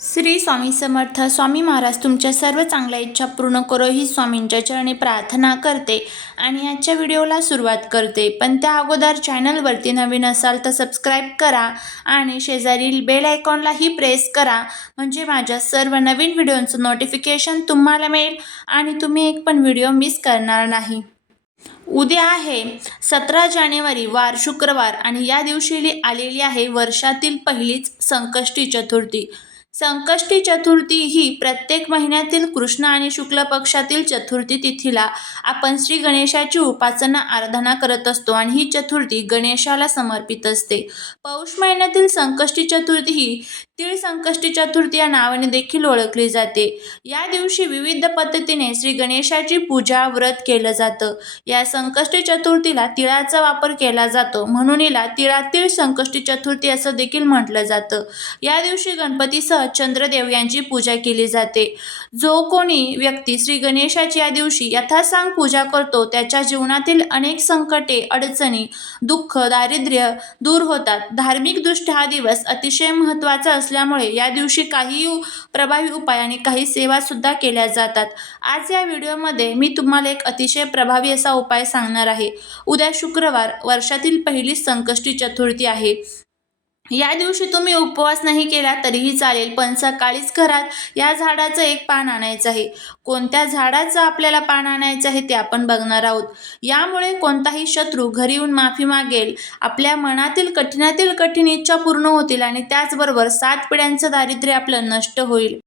श्री स्वामी समर्थ स्वामी महाराज तुमच्या सर्व चांगल्या इच्छा पूर्ण करो ही स्वामींच्या चरणी प्रार्थना करते आणि आजच्या व्हिडिओला सुरुवात करते. पण त्या अगोदर चॅनलवरती नवीन असाल तर सबस्क्राईब करा आणि शेजारील बेल आयकॉनलाही प्रेस करा. म्हणजे माझ्या सर्व नवीन व्हिडिओंचं नोटिफिकेशन तुम्हाला मिळेल आणि तुम्ही एक पण व्हिडिओ मिस करणार नाही. उद्या आहे सतरा जानेवारी वार शुक्रवार आणि या दिवशी आलेली आहे वर्षातील पहिलीच संकष्टी चतुर्थी. संकष्टी चतुर्थी ही प्रत्येक महिन्यातील कृष्ण आणि शुक्ल पक्षातील चतुर्थी तिथीला आपण श्री गणेशाची उपासना आराधना करत असतो आणि ही चतुर्थी गणेशाला समर्पित असते. पौष महिन्यातील संकष्टी चतुर्थी ही तीळ संकष्टी चतुर्थी या नावाने देखील ओळखली जाते. या दिवशी विविध पद्धतीने श्री गणेशाची पूजा व्रत केलं जातं. या संकष्टी चतुर्थीला तिळाचा वापर केला जातो. म्हणून हिला तिळातीळ संकष्टी चतुर्थी असं देखील म्हटलं जातं. या दिवशी गणपतीसह चंद्रदेव यांची पूजा केली जाते. जो कोणी व्यक्ती श्री गणेशाची या दिवशी यथासांग पूजा करतो त्याच्या जीवनातील अनेक संकटे अडचणी दुःख दारिद्र्य दूर होतात. धार्मिकदृष्ट्या हा दिवस अतिशय महत्त्वाचा असल्यामुळे या दिवशी काही प्रभावी उपाय आणि काही सेवासुद्धा केल्या जातात. आज या व्हिडिओमध्ये मी तुम्हाला एक अतिशय प्रभावी असा उपाय सांगणार आहे. उद्या शुक्रवार वर्षातील पहिली संकष्टी चतुर्थी आहे. या दिवशी तुम्ही उपवास नाही केला तरीही चालेल पण सकाळीच घरात या झाडाचं एक पान आणायचं आहे. कोणत्या झाडाचं आपल्याला पान आणायचं आहे ते आपण बघणार आहोत. यामुळे कोणताही शत्रू घरी येऊन माफी मागेल आपल्या मनातील कठीणातील कठीण इच्छा पूर्ण होतील आणि त्याचबरोबर सात पिढ्यांचं दारिद्र्य आपलं नष्ट होईल.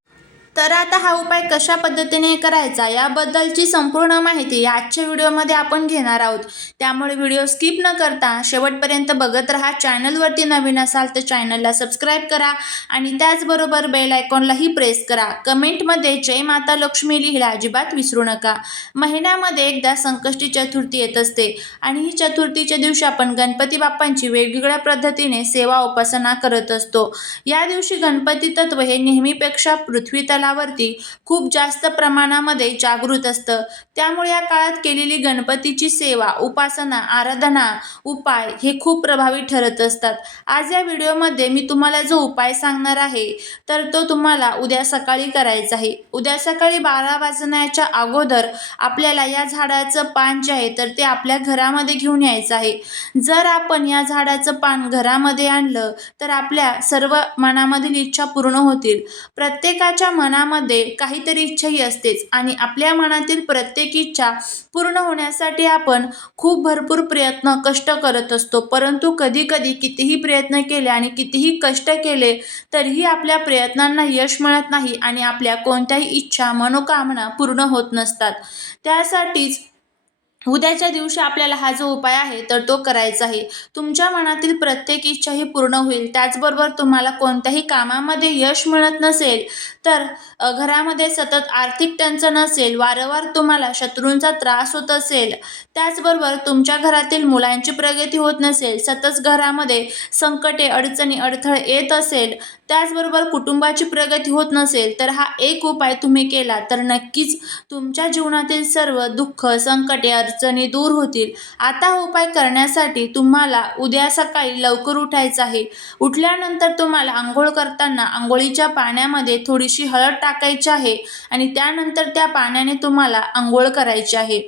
तर आता हा उपाय कशा पद्धतीने करायचा याबद्दलची संपूर्ण माहिती आजच्या व्हिडिओमध्ये आपण घेणार आहोत. त्यामुळे व्हिडिओ स्किप न करता शेवटपर्यंत बघत राहा. चॅनलवरती नवीन असाल तर चॅनलला सबस्क्राईब करा आणि त्याचबरोबर बेल आयकॉनलाही प्रेस करा. कमेंटमध्ये जय माता लक्ष्मी लिहिला अजिबात विसरू नका. महिन्यामध्ये एकदा संकष्टी चतुर्थी येत असते आणि ही चतुर्थीच्या दिवशी आपण गणपती बाप्पांची वेगवेगळ्या पद्धतीने सेवा उपासना करत असतो. या दिवशी गणपती तत्व हे नेहमीपेक्षा पृथ्वी स्थलावरती खूप जास्त प्रमाणामध्ये जागृत असतं. त्यामुळे या काळात केलेली गणपतीची सेवा उपासना आराधना उपाय हे खूप प्रभावी ठरत असतात. आज या व्हिडिओमध्ये मी तुम्हाला जो उपाय सांगणार आहे तर तो तुम्हाला उद्या सकाळी करायचा आहे. उद्या सकाळी बारा वाजण्याच्या अगोदर आपल्याला या झाडाचं पान जे आहे तर ते आपल्या घरामध्ये घेऊन यायचं आहे. जर आपण या झाडाचं पान घरामध्ये आणलं तर आपल्या सर्व मनामधील इच्छा पूर्ण होतील. प्रत्येकाच्या मनामध्ये काहीतरी इच्छाही असतेच आणि आपल्या मनातील प्रत्येक इच्छा पूर्ण होण्यासाठी आपण खूप भरपूर प्रयत्न कष्ट करत असतो. परंतु कधीकधी कितीही प्रयत्न केले आणि कितीही कष्ट केले तरीही आपल्या प्रयत्नांना यश मिळत नाही आणि आपल्या कोणत्याही इच्छा मनोकामना पूर्ण होत नसतात. त्यासाठीच उद्याच्या दिवशी आपल्याला हा जो उपाय आहे तर तो करायचा आहे. तुमच्या मनातील प्रत्येक इच्छा ही पूर्ण होईल. त्याचबरोबर तुम्हाला कोणत्याही कामामध्ये यश मिळत नसेल तर घरामध्ये सतत आर्थिक टंचन असेल वारंवार तुम्हाला शत्रूंचा त्रास होत असेल त्याचबरोबर तुमच्या घरातील मुलांची प्रगती होत नसेल सतत घरामध्ये संकटे अडचणी अडथळे येत असेल त्याचबरोबर कुटुंबाची प्रगती होत नसेल तर हा एक उपाय तुम्ही केला तर नक्कीच तुमच्या जीवनातील सर्व दुःख संकटे अडचणी दूर होतील. आता हा उपाय करण्यासाठी तुम्हाला उद्या सकाळी लवकर उठायचं आहे. उठल्यानंतर तुम्हाला आंघोळ करताना आंघोळीच्या पाण्यामध्ये थोडीशी हळद टाकायची आहे आणि त्यानंतर त्या पाण्याने तुम्हाला आंघोळ करायची आहे.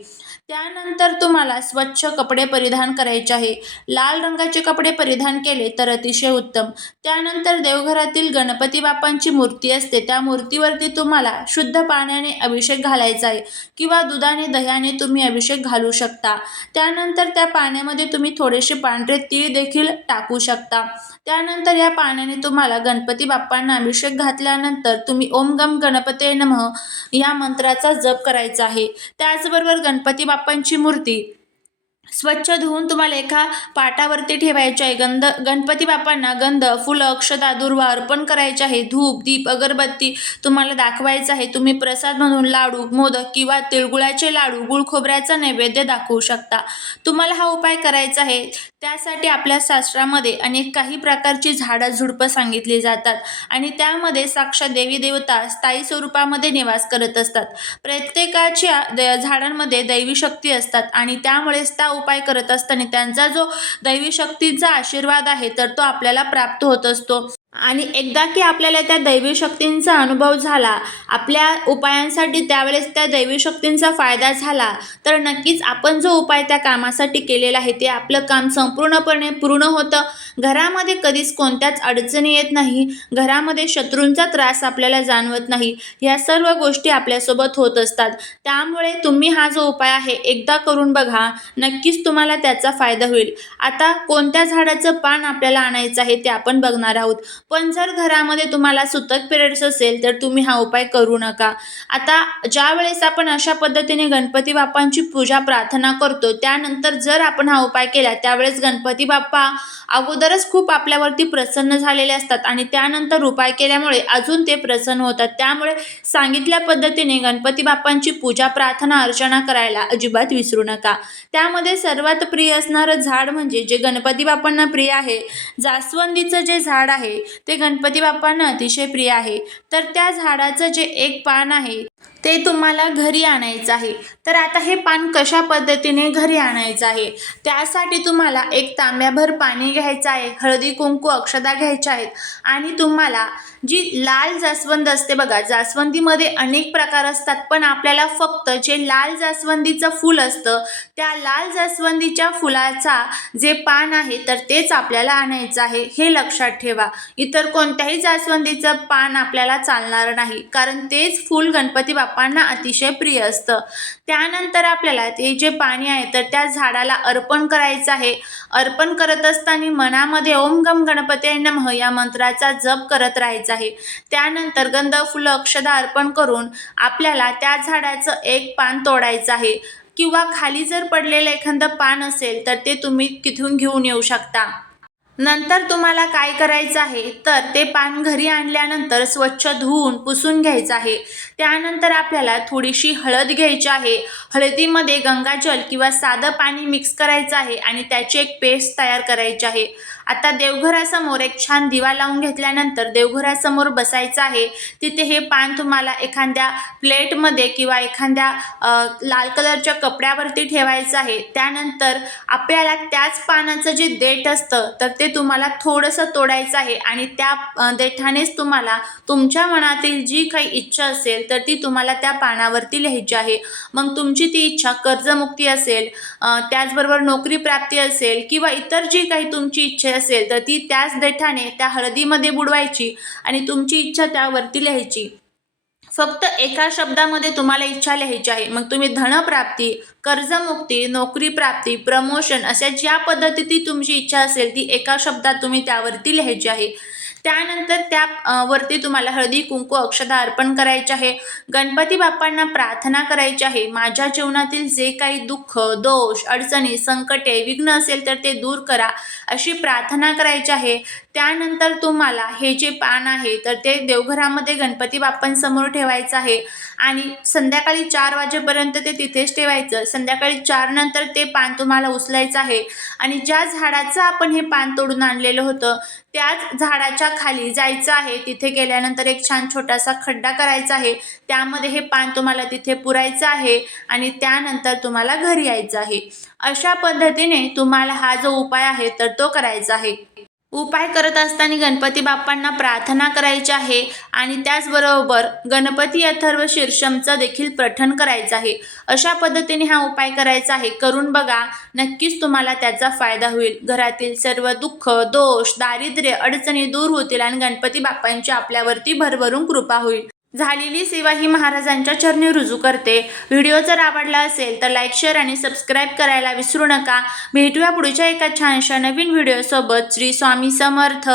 त्यानंतर तुम्हाला स्वच्छ कपडे परिधान करायचे आहे. लाल रंगाचे कपडे परिधान केले तर अतिशय उत्तम. त्यानंतर देवघरातील गणपती बाप्पांची मूर्ती असते. त्या मूर्तीवरती तुम्हाला शुद्ध पाण्याने अभिषेक घालायचा आहे किंवा दुधाने दह्याने तुम्ही अभिषेक घालू शकता. त्यानंतर त्या पाण्यामध्ये तुम्ही थोडेसे पांढरे तीळ देखील टाकू शकता. त्यानंतर या पाण्याने तुम्हाला गणपती बाप्पांना अभिषेक घातल्यानंतर तुम्ही ओम गम गणपते नमः या मंत्राचा जप करायचा आहे. त्याचबरोबर गणपती बाप्पांची मूर्ती. स्वच्छ धुवून तुम्हाला एका पाटावरती ठेवायची आहे. गंध गणपती बाप्पांना गंध फुलं अक्षदा दुर्वा अर्पण करायचे आहे. धूप दीप अगरबत्ती तुम्हाला दाखवायचं आहे. तुम्ही प्रसाद म्हणून लाडू मोदक किंवा तिळगुळाचे लाडू गुळ खोबऱ्याचा नैवेद्य दाखवू शकता. तुम्हाला हा उपाय करायचा आहे. त्यासाठी आपल्या शास्त्रामध्ये अनेक काही प्रकारची झाडं झुडपं सांगितली जातात आणि त्यामध्ये साक्षात देवी देवता स्थायी स्वरूपामध्ये निवास करत असतात. प्रत्येकाच्या द झाडांमध्ये दैवी शक्ती असतात आणि त्यामुळेच त्या उपाय करत असताना त्यांचा जो दैवी शक्तींचा आशीर्वाद आहे तर तो आपल्याला प्राप्त होत असतो. आणि एकदा की आपल्याला त्या दैवी शक्तींचा अनुभव झाला आपल्या उपायांसाठी त्यावेळेस त्या दैवी शक्तींचा फायदा झाला तर नक्कीच आपण जो उपाय त्या कामासाठी केलेला आहे ते आपलं काम संपूर्णपणे पूर्ण होतं. घरामध्ये कधीच कोणत्याच अडचणी येत नाही. घरामध्ये शत्रूंचा त्रास आपल्याला जाणवत नाही. ह्या सर्व गोष्टी आपल्यासोबत होत असतात. त्यामुळे तुम्ही हा जो उपाय आहे एकदा करून बघा. नक्कीच तुम्हाला त्याचा फायदा होईल. आता कोणत्या झाडाचं पान आपल्याला आणायचं आहे ते आपण बघणार आहोत. पण जर घरामध्ये तुम्हाला सुतक पिरियड्स असेल तर तुम्ही हा उपाय करू नका. आता ज्या वेळेस आपण अशा पद्धतीने गणपती बाप्पांची पूजा प्रार्थना करतो त्यानंतर जर आपण हा उपाय केला त्यावेळेस गणपती बाप्पा अगोदरच खूप आपल्यावरती प्रसन्न झालेले असतात आणि त्यानंतर उपाय केल्यामुळे अजून ते प्रसन्न होतात. त्यामुळे सांगितल्या पद्धतीने गणपती बाप्पांची पूजा प्रार्थना अर्चना करायला अजिबात विसरू नका. त्यामध्ये सर्वात प्रिय असणारं झाड म्हणजे जे गणपती बाप्पांना प्रिय आहे जास्वंदीचं जे झाड आहे ते गणपती बाप्पांना अतिशय प्रिय आहे. तर त्या झाडाचं जे एक पान आहे ते तुम्हाला घरी आणायचं आहे. तर आता हे पान कशा पद्धतीने घरी आणायचं आहे? त्यासाठी तुम्हाला एक तांब्याभर पाणी घ्यायचं आहे हळदी कुंकू अक्षदा घ्यायच्या आहेत. आणि तुम्हाला जी लाल जास्वंद असते बघा जास्वंदीमध्ये अनेक प्रकार असतात पण आपल्याला फक्त जे लाल जास्वंदीचं फूल असतं त्या लाल जास्वंदीच्या फुलाचा जे पान आहे तर तेच आपल्याला आणायचं आहे. हे लक्षात ठेवा. इतर कोणत्याही जास्वंदीचं पान आपल्याला चालणार नाही कारण तेच फूल गणपती बाप्पांना अतिशय प्रिय असतं. त्यानंतर आपल्याला ते जे पाणी आहे तर त्या झाडाला अर्पण करायचं आहे. अर्पण करत असताना मनामध्ये ओम गम गणपती नमः या मंत्राचा जप करत राहायचा आहे. त्यानंतर गंध फुलं अक्षदा अर्पण करून आपल्याला त्या झाडाचं एक पान तोडायचं आहे. किंवा खाली जर पडलेलं एखादं पान असेल तर ते तुम्ही तिथून घेऊन येऊ शकता. नंतर तुम्हाला काय करायचं आहे? तर ते पान घरी आणल्यानंतर स्वच्छ धुवून पुसून घ्यायचं आहे. त्यानंतर आपल्याला थोडीशी हळद घ्यायची आहे. हळदीमध्ये गंगाजल किंवा साधं पाणी मिक्स करायचं आहे आणि त्याची एक पेस्ट तयार करायची आहे. आता देवघरासमोर एक छान दिवा लावून घेतल्यानंतर देवघरासमोर बसायचं आहे. तिथे हे पान तुम्हाला एखाद्या प्लेटमध्ये किंवा एखाद्या लाल कलरच्या कपड्यावरती ठेवायचं आहे. त्यानंतर आपल्याला त्याच पानाचं जे देठ असतं तर ते तुम्हाला थोडंसं तोडायचं आहे आणि त्या देठानेच तुम्हाला तुमच्या मनातील जी काही इच्छा असेल तर ती तुम्हाला त्या पानावरती लिहायची आहे. मग तुमची ती इच्छा कर्जमुक्ती असेल त्याचबरोबर नोकरी प्राप्ती असेल किंवा इतर जी काही तुमची इच्छा असेल तर ती त्याच देठाने त्या हळदीमध्ये बुडवायची आणि तुमची इच्छा त्यावरती लिहायची. फक्त एका शब्दामध्ये तुम्हाला इच्छा लिहायची आहे. मग तुम्ही धनप्राप्ती कर्जमुक्ती नोकरी प्राप्ती प्रमोशन अशा ज्या पद्धतीची तुमची इच्छा असेल ती एका शब्दात तुम्ही त्यावरती लिहायची आहे. त्यानंतर त्या वरती तुम्हाला हळदी कुंकू अक्षदा अर्पण करायचे आहे. गणपती बाप्पांना प्रार्थना करायची आहे. माझ्या जीवनातील जे काही दुःख दोष अडचणी संकटे विघ्न असेल तर ते दूर करा. अशी प्रार्थना करायची आहे. त्यानंतर तुम्हाला हे जे पान आहे तर ते देवघरामध्ये गणपती बाप्पांसमोर ठेवायचं आहे. आणि संध्याकाळी चार वाजेपर्यंत ते तिथेच ठेवायचं. संध्याकाळी चारनंतर ते पान तुम्हाला उचलायचं आहे. आणि ज्या झाडाचं आपण हे पान तोडून आणलेलं होतं त्याच झाडाच्या खाली जायचं आहे. तिथे गेल्यानंतर एक छान छोटासा खड्डा करायचा आहे. त्यामध्ये हे पान तुम्हाला तिथे पुरायचं आहे आणि त्यानंतर तुम्हाला घरी यायचं आहे. अशा पद्धतीने तुम्हाला हा जो उपाय आहे तर तो करायचा आहे. उपाय करत असताना गणपती बाप्पांना प्रार्थना करायची आहे आणि त्याचबरोबर गणपती अथर्व शीर्षमचं देखील पठण करायचं आहे. अशा पद्धतीने हा उपाय करायचा आहे. करून बघा नक्कीच तुम्हाला त्याचा फायदा होईल. घरातील सर्व दुःख दोष दारिद्र्य अडचणी दूर होतील आणि गणपती बाप्पांची आपल्यावरती भरभरून कृपा होईल. झालेली सेवा ही महाराजांच्या चरणी रुजू करते. व्हिडिओ जर आवडला असेल तर लाईक शेअर आणि सबस्क्राईब करायला विसरू नका. भेटूया पुढच्या एका छानशा नवीन व्हिडिओसोबत श्री स्वामी समर्थ.